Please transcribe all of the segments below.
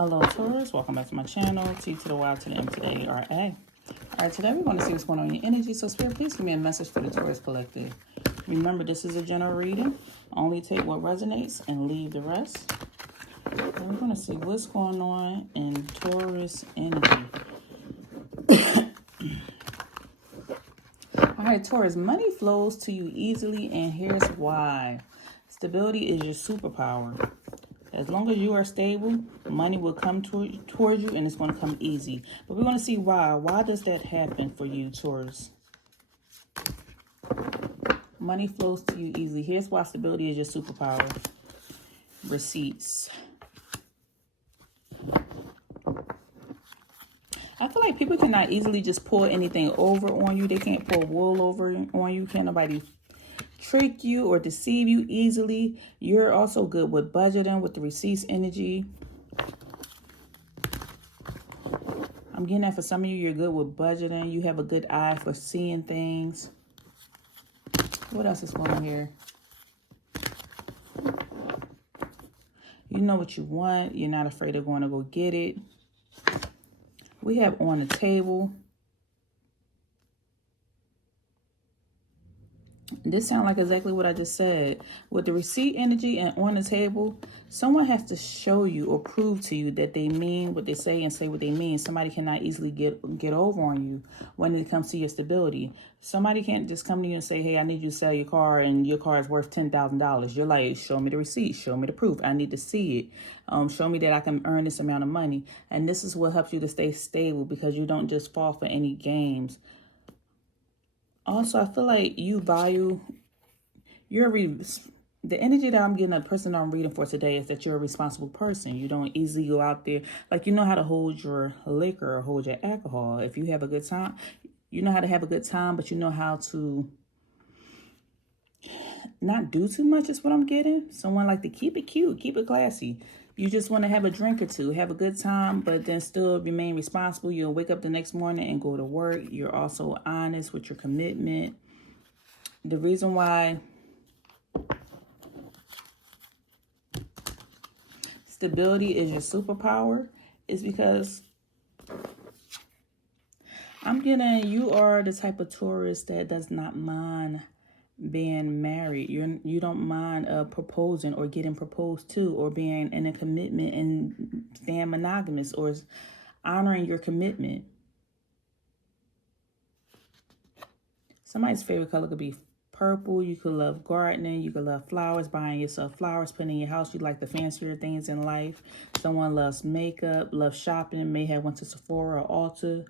Hello Taurus, welcome back to my channel. T to the Y to the M to the ARA. Alright, today we're going to see what's going on in your energy. So Spirit, please give me a message for the Taurus collective. Remember, this is a general reading. Only take what resonates and leave the rest. And we're going to see what's going on in Taurus energy. Alright, Taurus, money flows to you easily, and here's why. Stability is your superpower. As long as you are stable, money will come towards you, and it's going to come easy. But we're going to see why. Why does that happen for you, Taurus? Money flows to you easily. Here's why stability is your superpower. Receipts. I feel like people cannot easily just pull anything over on you. They can't pull wool over on you. Can't nobody trick you or deceive you easily. You're also good with budgeting, with the receipts energy. I'm getting that for some of you, you're good with budgeting. You have a good eye for seeing things. What else is going on here? You know what you want. You're not afraid of going to go get it. We have on the table. This sounds like exactly what I just said. With the receipt energy and on the table, someone has to show you or prove to you that they mean what they say and say what they mean. Somebody cannot easily get over on you when it comes to your stability. Somebody can't just come to you and say, hey, I need you to sell your car and your car is worth $10,000. You're like, show me the receipt. Show me the proof. I need to see it. Show me that I can earn this amount of money. And this is what helps you to stay stable, because you don't just fall for any games. Also, I feel like you value the energy that I'm getting, a person I'm reading for today, is that you're a responsible person. You don't easily go out there. Like, you know how to hold your liquor or hold your alcohol. If you have a good time, you know how to have a good time, but you know how to not do too much is what I'm getting. Someone like to keep it cute, keep it classy. You just want to have a drink or two, have a good time, but then still remain responsible. You'll wake up the next morning and go to work. You're also honest with your commitment. The reason why stability is your superpower is because I'm getting, you are the type of Taurus that does not mind being married. You don't mind proposing or getting proposed to, or being in a commitment and staying monogamous or honoring your commitment. Somebody's favorite color could be purple. You could love gardening. You could love flowers, buying yourself flowers, putting in your house. You like the fancier things in life. Someone loves makeup, loves shopping, may have went to Sephora or Ulta.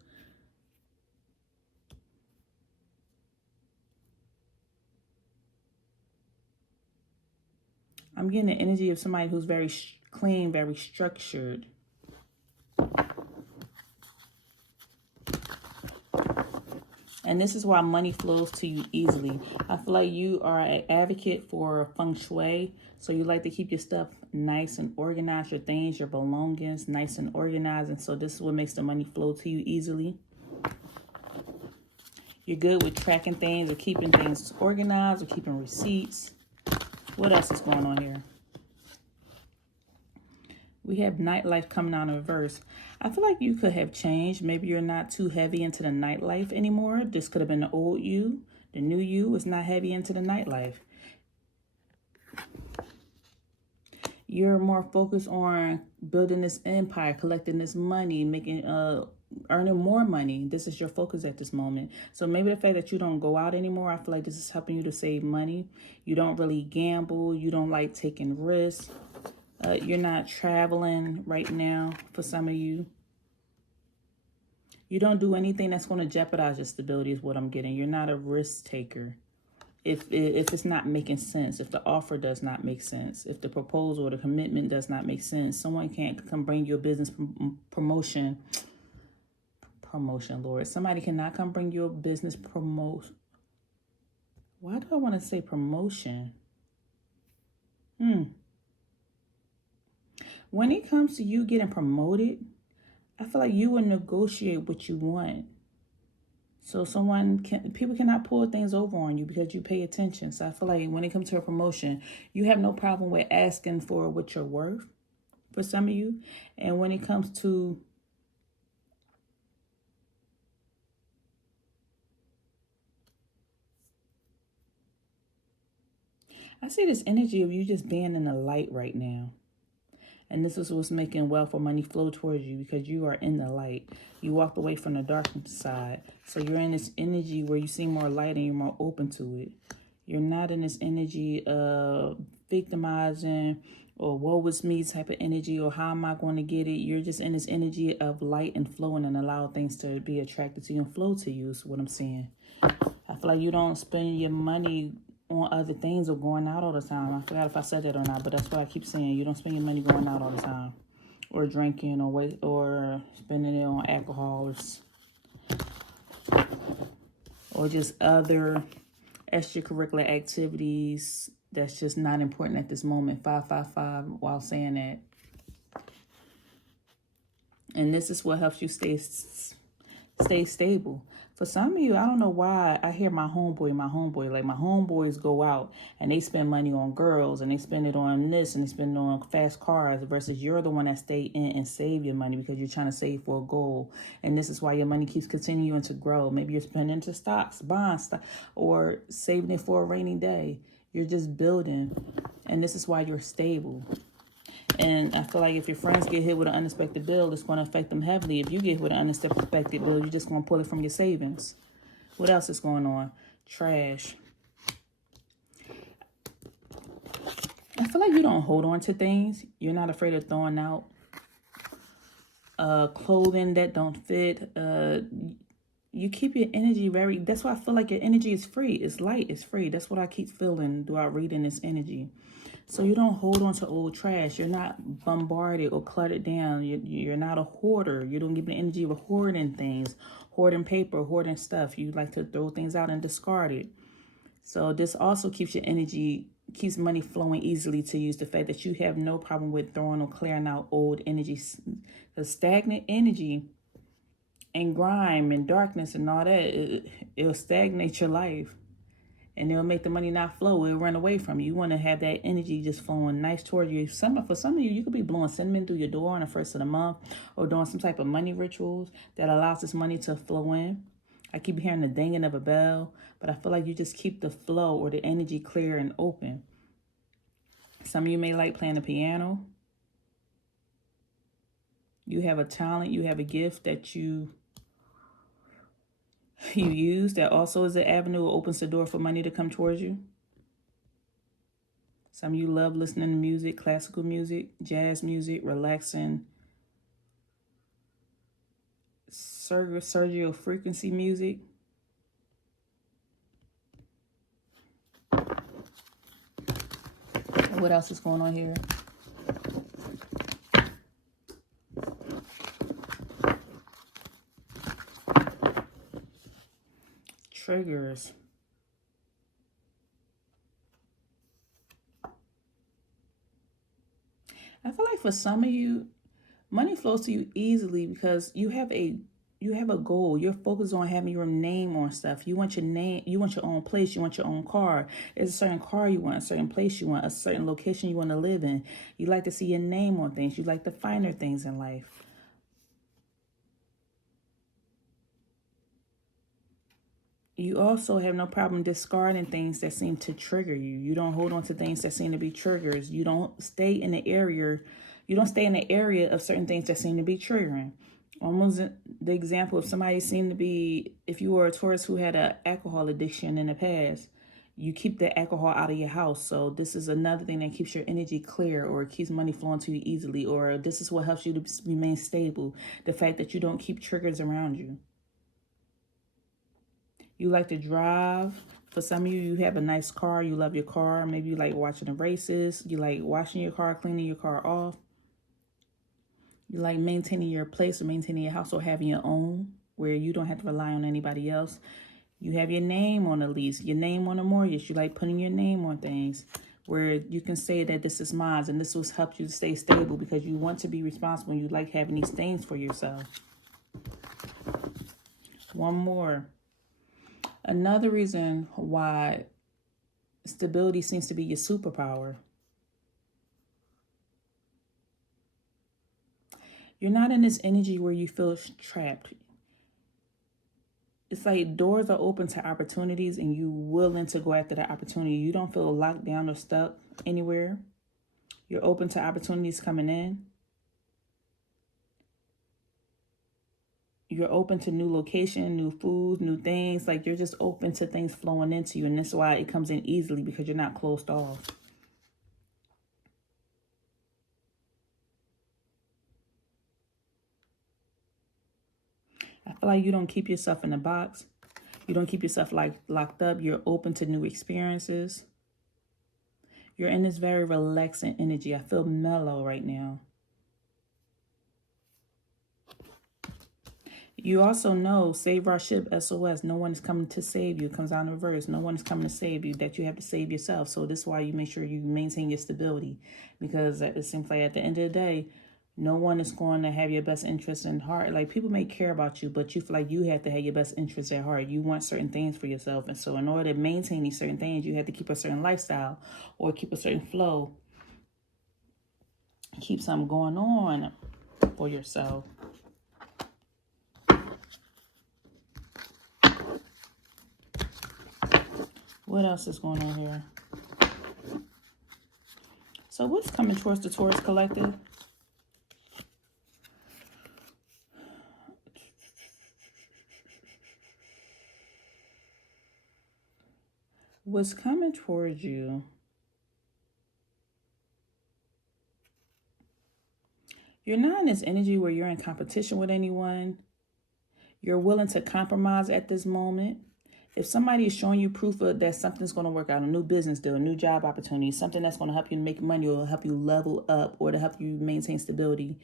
I'm getting the energy of somebody who's very clean, very structured. And this is why money flows to you easily. I feel like you are an advocate for feng shui. So you like to keep your stuff nice and organized, your things, your belongings, nice and organized. And so this is what makes the money flow to you easily. You're good with tracking things or keeping things organized or keeping receipts. What else is going on here? We have nightlife coming out in reverse. I feel like you could have changed. Maybe you're not too heavy into the nightlife anymore. This could have been the old you. The new you is not heavy into the nightlife. You're more focused on building this empire, collecting this money, making earning more money. This is your focus at this moment. So maybe the fact that you don't go out anymore, I feel like this is helping you to save money. You don't really gamble. You don't like taking risks. You're not traveling right now for some of you. You don't do anything that's going to jeopardize your stability is what I'm getting. You're not a risk taker. If it's not making sense, if the offer does not make sense, if the proposal or the commitment does not make sense, someone can't come bring you a business promotion, Lord. Somebody cannot come bring you a business promotion. Why do I want to say promotion? When it comes to you getting promoted, I feel like you will negotiate what you want. So people cannot pull things over on you because you pay attention. So I feel like when it comes to a promotion, you have no problem with asking for what you're worth. for some of you. And when it comes to I see this energy of you just being in the light right now. And this is what's making wealth or money flow towards you, because you are in the light. You walked away from the dark side. So you're in this energy where you see more light and you're more open to it. You're not in this energy of victimizing or woe is me type of energy or how am I going to get it. You're just in this energy of light and flowing and allow things to be attracted to you and flow to you is what I'm saying. I feel like you don't spend your money on other things or going out all the time. I forgot if I said that or not, but that's what I keep saying. You don't spend your money going out all the time, or drinking, or spending it on alcohol, or just other extracurricular activities that's just not important at this moment. 555 while saying that. And this is what helps you stay stable. For some of you, I don't know why I hear my homeboy, like my homeboys go out and they spend money on girls and they spend it on this and they spend it on fast cars, versus you're the one that stay in and save your money because you're trying to save for a goal. And this is why your money keeps continuing to grow. Maybe you're spending into stocks, bonds, or saving it for a rainy day. You're just building. And this is why you're stable. And I feel like if your friends get hit with an unexpected bill, it's going to affect them heavily. If you get hit with an unexpected bill, you're just going to pull it from your savings. What else is going on? Trash. I feel like you don't hold on to things. You're not afraid of throwing out clothing that don't fit. You keep your energy that's why I feel like your energy is free. It's light, it's free. That's what I keep feeling throughout reading this energy. So you don't hold on to old trash. You're not bombarded or cluttered down. You're not a hoarder. You don't give the energy of hoarding things, hoarding paper, hoarding stuff. You like to throw things out and discard it. So this also keeps your energy, keeps money flowing easily to you. The fact that you have no problem with throwing or clearing out old energy. The stagnant energy and grime and darkness and all that, it'll stagnate your life. And it'll make the money not flow. It'll run away from you. You want to have that energy just flowing nice toward you. For some of you, you could be blowing cinnamon through your door on the first of the month, or doing some type of money rituals that allows this money to flow in. I keep hearing the dinging of a bell, but I feel like you just keep the flow or the energy clear and open. Some of you may like playing the piano. You have a talent, you have a gift that you use that also is an avenue that opens the door for money to come towards you. Some of you love listening to music, classical music, jazz music, relaxing, Sergio frequency music. What else is going on here? Triggers. I feel like for some of you, money flows to you easily because you have a goal. You're focused on having your name on stuff. You want your name, you want your own place, you want your own car. There's a certain car you want, a certain place you want, a certain location you want to live in. You like to see your name on things. You like the finer things in life. You also have no problem discarding things that seem to trigger you. You don't hold on to things that seem to be triggers. You don't stay in the area. You don't stay in the area of certain things that seem to be triggering. Almost the example of somebody seemed to be, if you were a Taurus who had an alcohol addiction in the past, you keep the alcohol out of your house. So this is another thing that keeps your energy clear, or keeps money flowing to you easily, or this is what helps you to remain stable. The fact that you don't keep triggers around you. You like to drive. For some of you, you have a nice car. You love your car. Maybe you like watching the races. You like washing your car, cleaning your car off. You like maintaining your place or maintaining your house or having your own, where you don't have to rely on anybody else. You have your name on a lease, your name on a mortgage. You like putting your name on things where you can say that this is mine, and this will help you to stay stable because you want to be responsible and you like having these things for yourself. One more. Another reason why stability seems to be your superpower. You're not in this energy where you feel trapped. It's like doors are open to opportunities and you willing to go after that opportunity. You don't feel locked down or stuck anywhere. You're open to opportunities coming in. You're open to new location, new foods, new things. Like you're just open to things flowing into you. And that's why it comes in easily, because you're not closed off. I feel like you don't keep yourself in a box. You don't keep yourself like locked up. You're open to new experiences. You're in this very relaxing energy. I feel mellow right now. You also know, save our ship, SOS. No one is coming to save you. It comes out in reverse. No one is coming to save you. That you have to save yourself. So this is why you make sure you maintain your stability. Because it seems like at the end of the day, no one is going to have your best interest in heart. Like, people may care about you, but you feel like you have to have your best interest at heart. You want certain things for yourself. And so in order to maintain these certain things, you have to keep a certain lifestyle or keep a certain flow. Keep something going on for yourself. What else is going on here? So what's coming towards the Taurus collective? What's coming towards you? You're not in this energy where you're in competition with anyone. You're willing to compromise at this moment. If somebody is showing you proof of that something's going to work out, a new business deal, a new job opportunity, something that's going to help you make money or help you level up or to help you maintain stability,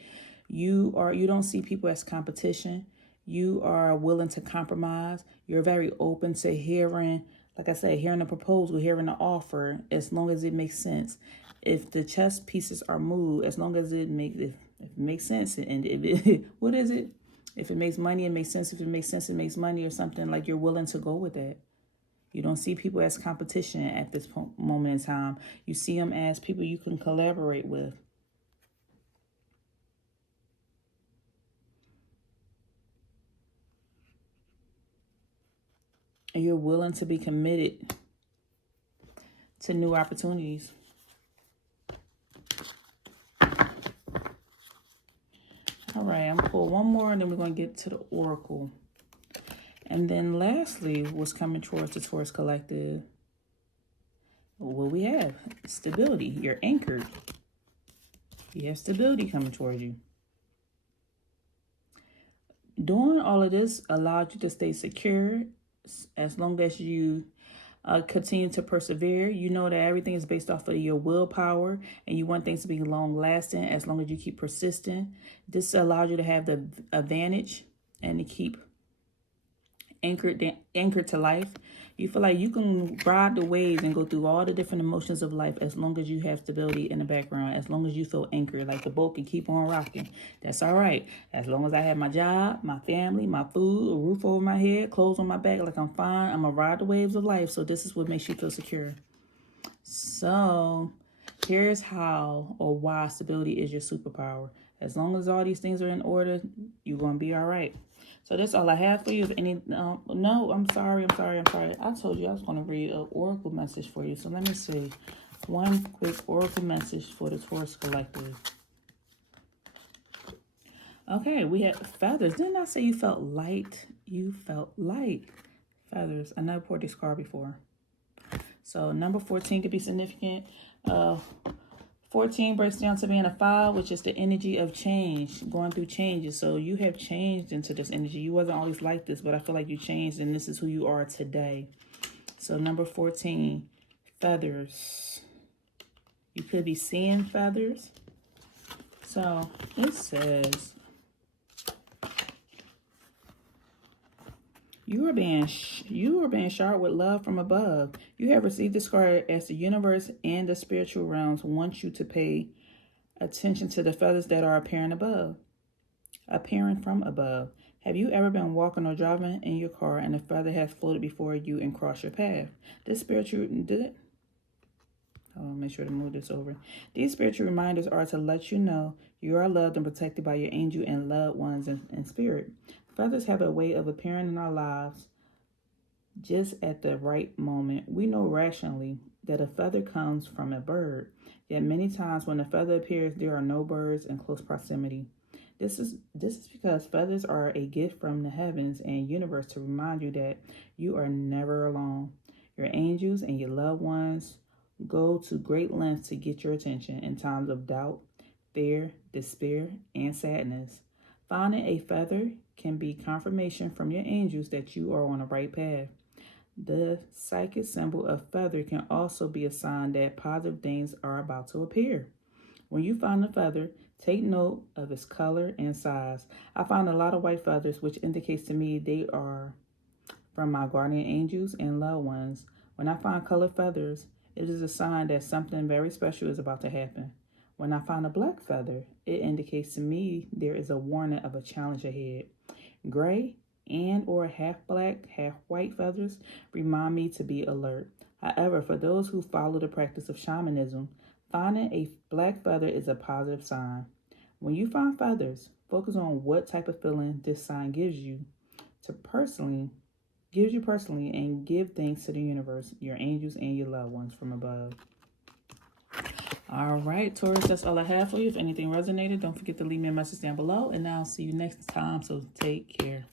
you don't see people as competition. You are willing to compromise. You're very open to hearing, like I said, hearing a proposal, hearing an offer, as long as it makes sense. If the chess pieces are moved, as long as it makes sense, and if it, what is it? If it makes money, it makes sense. If it makes sense, it makes money, or something. Like, you're willing to go with that. You don't see people as competition at this moment in time. You see them as people you can collaborate with. And you're willing to be committed to new opportunities. All right, I'm going to pull one more, and then we're going to get to the Oracle. And then lastly, what's coming towards the Taurus collective? What we have? Stability. You're anchored. You have stability coming towards you. Doing all of this allowed you to stay secure as long as you continue to persevere. You know that everything is based off of your willpower, and you want things to be long lasting as long as you keep persistent. This allows you to have the advantage and to keep anchored to life. You feel like you can ride the waves and go through all the different emotions of life as long as you have stability in the background, as long as you feel anchored, like the boat can keep on rocking. That's all right. As long as I have my job, my family, my food, a roof over my head, clothes on my back, like I'm fine. I'm going to ride the waves of life. So this is what makes you feel secure. So here's how or why stability is your superpower. As long as all these things are in order, you're going to be all right. So that's all I have for you. If any, no, I'm sorry. I told you I was going to read an oracle message for you. So let me see. One quick oracle message for the Taurus collective. Okay, we have feathers. Didn't I say you felt light? You felt light. Feathers. I never poured this card before. So number 14 could be significant. 14 breaks down to being a 5, which is the energy of change, going through changes. So you have changed into this energy. You wasn't always like this, but I feel like you changed, and this is who you are today. So number 14, feathers. You could be seeing feathers. So it says, you are being showered with love from above. You have received this card as the universe and the spiritual realms want you to pay attention to the feathers that are appearing from above. Have you ever been walking or driving in your car and a feather has floated before you and crossed your path? This spiritual, Make sure to move this over. These spiritual reminders are to let you know you are loved and protected by your angel and loved ones in spirit. Feathers have a way of appearing in our lives just at the right moment. We know rationally that a feather comes from a bird, yet many times when a feather appears, there are no birds in close proximity. This is because feathers are a gift from the heavens and universe to remind you that you are never alone. Your angels and your loved ones go to great lengths to get your attention in times of doubt, fear, despair, and sadness. Finding a feather can be confirmation from your angels that you are on the right path. The psychic symbol of feather can also be a sign that positive things are about to appear. When you find a feather, take note of its color and size. I found a lot of white feathers, which indicates to me they are from my guardian angels and loved ones. When I find colored feathers, it is a sign that something very special is about to happen. When I find a black feather, it indicates to me there is a warning of a challenge ahead. Gray and or half black, half white feathers remind me to be alert. However, for those who follow the practice of shamanism, finding a black feather is a positive sign. When you find feathers, focus on what type of feeling this sign gives you personally, and give thanks to the universe, your angels, and your loved ones from above. All right, Taurus, that's all I have for you. If anything resonated, don't forget to leave me a message down below, and I'll see you next time, so take care.